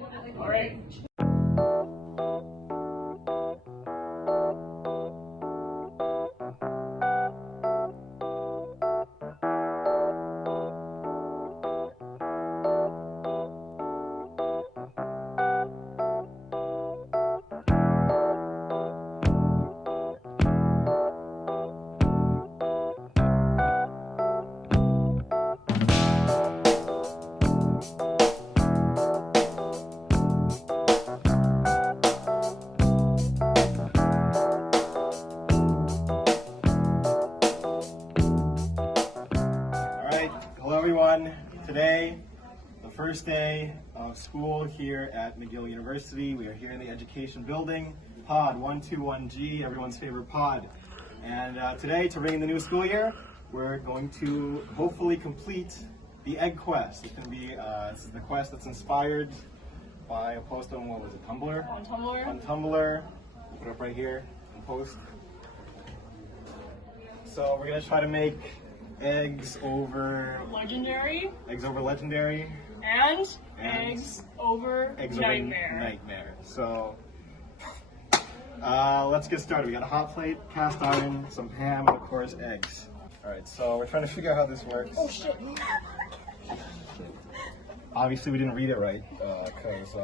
All right. Hello everyone. Today, the first day of school here at McGill University. We are here in the education building, pod 121G, everyone's favorite pod. And today, to ring in the new school year, we're going to hopefully complete the egg quest. It's going to be this is the quest that's inspired by a post on, what was it, Tumblr? On Tumblr. On Tumblr. Put it up right here and post. So we're going to try to make eggs over legendary, and eggs over nightmare. So let's get started. We got a hot plate, cast iron, some ham, and of course eggs. All right, so we're trying to figure out how this works. Oh shit! Obviously, we didn't read it right because.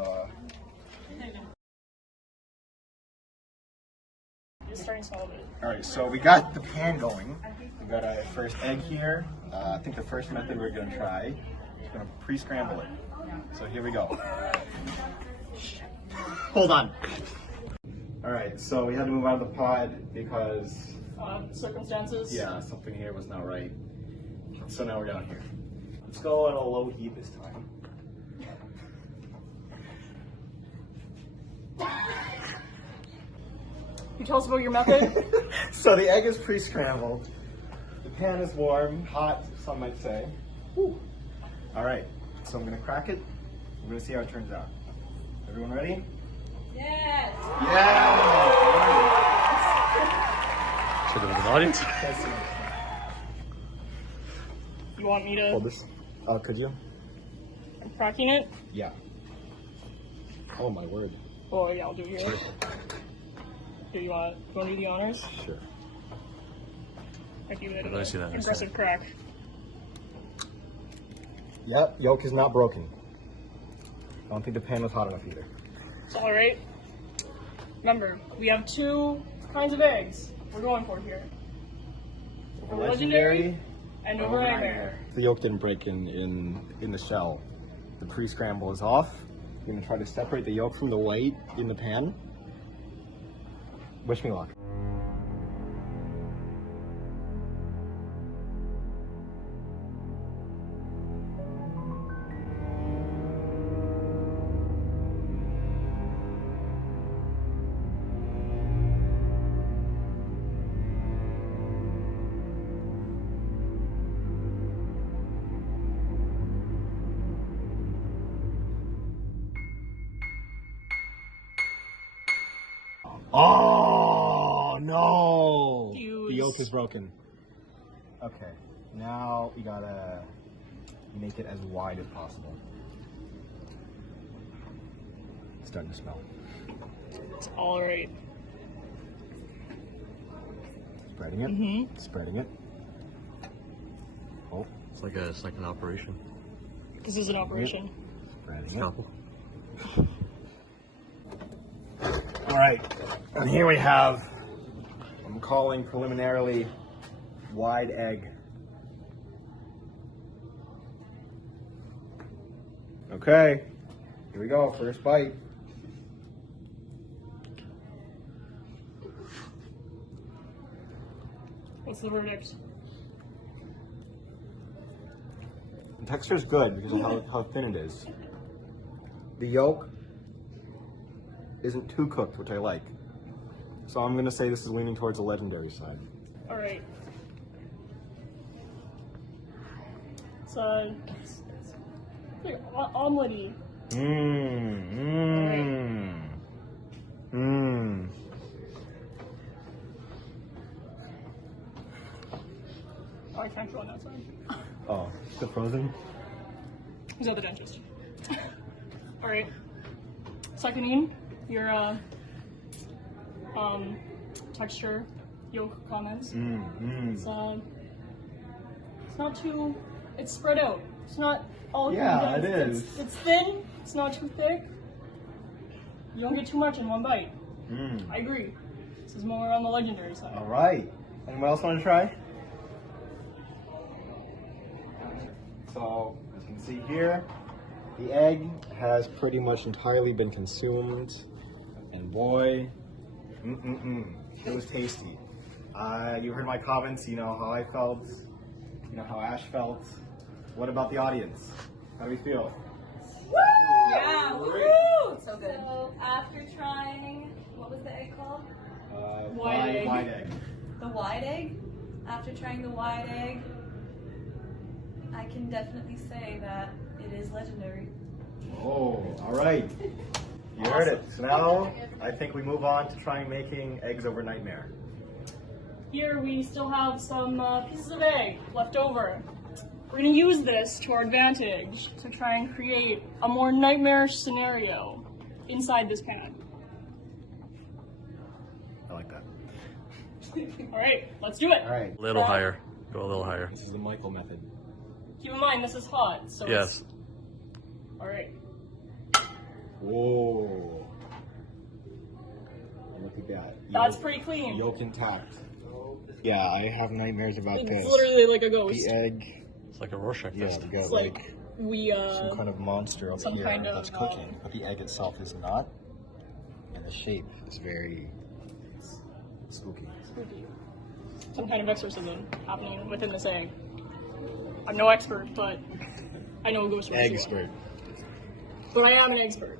It's starting to smell a bit. All right, so we got the pan going. We got our first egg here. I think the first method we're going to try is going to pre-scramble it. So here we go. Hold on. All right, so we had to move out of the pod because circumstances. Yeah, something here was not right. So now we're down here. Let's go at a low heat this time. Can you tell us about your method? So the egg is pre-scrambled. The pan is warm, hot, some might say. Woo. All right, so I'm gonna crack it. We're gonna see how it turns out. Everyone ready? Yes. Yeah. To the audience. You want me to Hold this. Could you? I'm cracking it? Yeah. Oh my word. Oh yeah, I'll do it here. Here, you want to do the honors? Sure. I give it Let me see that. impressive crack. Yep, yolk is not broken. I don't think the pan was hot enough either. It's all right. Remember, we have two kinds of eggs we're going for here. Over legendary and over nightmare. The yolk didn't break in the shell. The pre-scramble is off. You're gonna try to separate the yolk from the white in the pan. Wish me luck. Oh no! The yolk is broken. Okay, now you gotta make it as wide as possible. It's starting to smell. It's all right. Spreading it. Mm-hmm. Spreading it. Oh, It's like an operation. This is an operation. spreading it. Scalpel. All right, and here we have, I'm calling preliminarily, wide egg. Okay, here we go, first bite. What's the verdict? The texture is good because of how thin it is. The yolk isn't too cooked, which I like. So I'm gonna say this is leaning towards the legendary side. All right. It's like omelet-y. Oh, I can't go on that side. Oh, still frozen? He's at the dentist. All right. sucking in your texture yolk comments. It's not too. It's spread out. It's not all. Yeah, it condensed. is. It's thin. It's not too thick. You don't get too much in one bite. I agree. This is more on the legendary side. All right. Anyone else want to try? So, as you can see here, the egg has pretty much entirely been consumed. And boy, it was tasty. You heard my comments, you know how I felt, you know how Ash felt. What about the audience? How do we feel? Yeah, woo! So good. So after trying, what was the egg called? White egg. White egg. The wide egg. After trying the wide egg, I can definitely say that it is legendary. Oh, all right. You heard it. So now I think we move on to trying making eggs over nightmare. Here we still have some pieces of egg left over. We're going to use this to our advantage to try and create a more nightmarish scenario inside this pan. I like that. All right, let's do it. All right. A little higher. Go a little higher. This is the Michael method. Keep in mind, this is hot, so Yes. All right. Whoa. Look at that. That's pretty clean. Yolk intact. Yeah, I have nightmares about It's this. literally like a ghost. The egg. It's like a Rorschach Yeah, test. we got It's like we some kind of monster up some here kind of, that's cooking, but the egg itself is not. And the shape is very spooky. spooky. Some kind of exorcism happening within this egg. I'm no expert, but I know ghost stories. Expert. But I am an expert.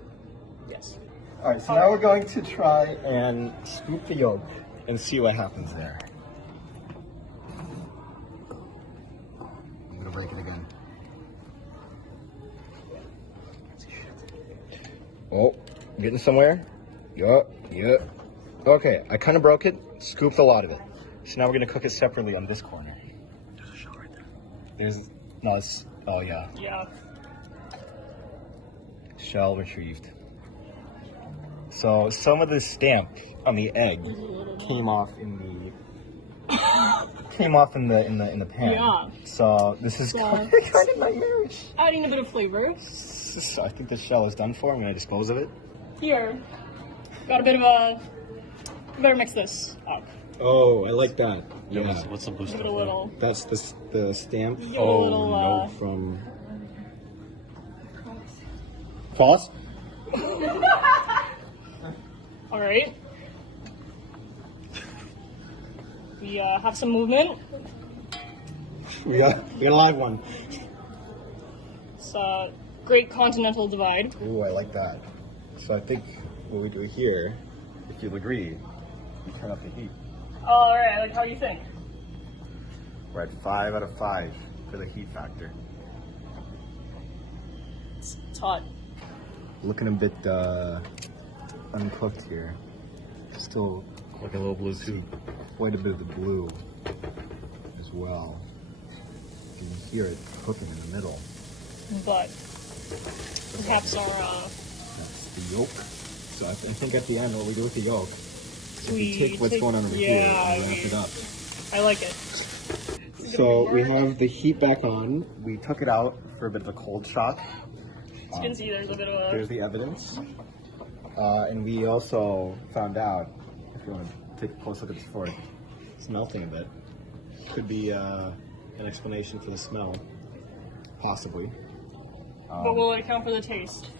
Yes. All right, so now we're going to try and scoop the yolk and see what happens there. I'm gonna break it again. Oh, getting somewhere? Yup. Okay, I kind of broke it, scooped a lot of it. So now we're gonna cook it separately on this corner. There's a shell right there. Oh yeah, Yeah. shell retrieved. So some of the stamp on the egg came off in the pan. Yeah. So this is Yeah. kind of nightmarish. Adding a bit of flavor. I think the shell is done for. I'm gonna dispose of it. Here. Got a bit of a. Better mix this up. Oh, I like that. Yeah. What's the blue Give stuff? it a little. That's the stamp. Give it a little. No, from false. All right. We have some movement. We got a live one. It's a Great Continental Divide. Ooh, I like that. So I think what we do here, if you'll agree, we turn up the heat. All right. Like, how do you think? We're at 5 out of 5 for the heat factor. It's hot. Looking a bit uncooked here. Still Like a little blue too. quite a bit of the blue as well. You can hear it cooking in the middle. But perhaps our That's the yolk. So I think at the end, what we do with the yolk, is we take what's going on over here and wrap it up. I like it. So we have the heat back on. We took it out for a bit of a cold shock. As you can see, there's a bit of There's a. the evidence. And we also found out, if you want to take a close look at this fork, it's melting a bit. Could be an explanation for the smell, possibly. But will it account for the taste?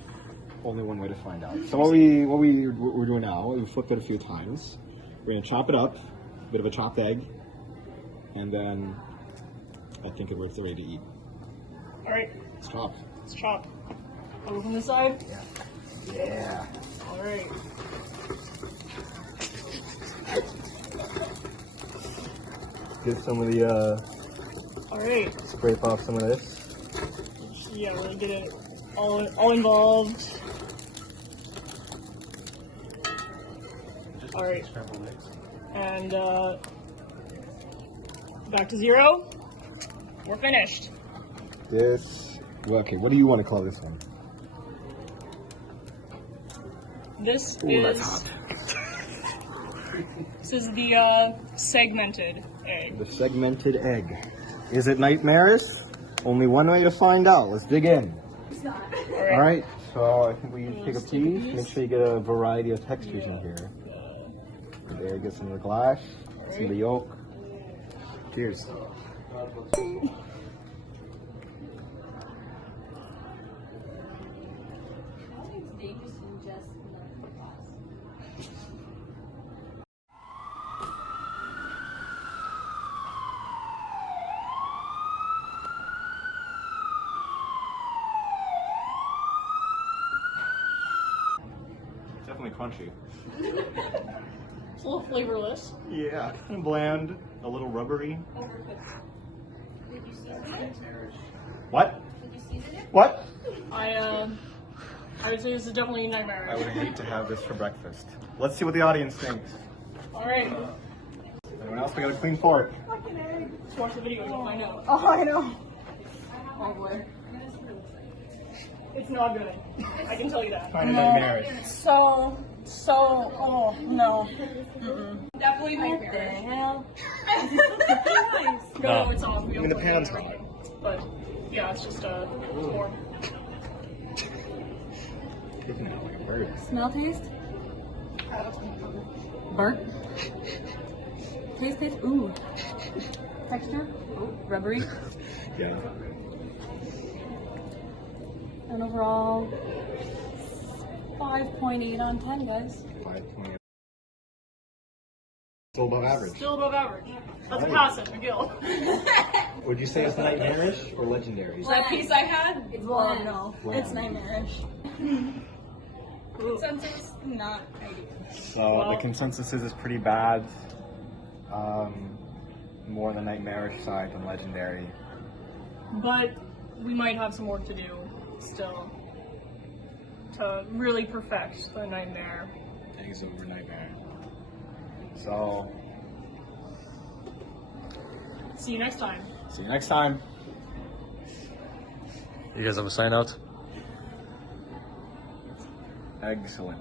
Only one way to find out. So what we're doing now, we flipped it a few times. We're gonna chop it up, a bit of a chopped egg, and then I think we're ready to eat. All right, Let's chop. let's chop. Over from this side. Yeah. All right. Get some of the All right. scrape off some of this. Yeah, really get it all involved. All right. And back to 0. We're finished. This. Well, okay, what do you want to call this one? This Ooh, is that's hot. this is the segmented egg. The segmented egg. Is it nightmarish? Only one way to find out. Let's dig in. All right. So I think we take a piece. Make sure you get a variety of textures in here. There, get some of the glass, some of the yolk. Cheers. Definitely crunchy. It's a little flavorless. Yeah, kind of bland, a little rubbery. Did you season it? What? Did you season it? What? I would say this is definitely nightmare. I would hate to have this for breakfast. Let's see what the audience thinks. All right, Anyone else? We got a clean fork. let's watch the video. You'll find out. Oh, I know. Oh boy, it's not good. I can tell you that. Kind of nightmarish. So, oh, no. Definitely What the nightmare. hell? No, it's off. We I mean, the don't pan's put it hot. in. But yeah, it's just warm. Smell, taste? Burnt? Taste? Ooh. Texture? Ooh, rubbery. Yeah. And overall, 5.8 on 10, guys. 5.8. Still above average. Still above average. That's a Right. pass at McGill. Would you say it's nightmarish or legendary? That piece I had, Well, no. Bland. It's nightmarish. consensus, not ideal. So the consensus is it's pretty bad. More on the nightmarish side than legendary. But we might have some work to do still to really perfect the nightmare. Eggs over nightmare. So, See you next time. see you next time. You guys have a sign out? Excellent.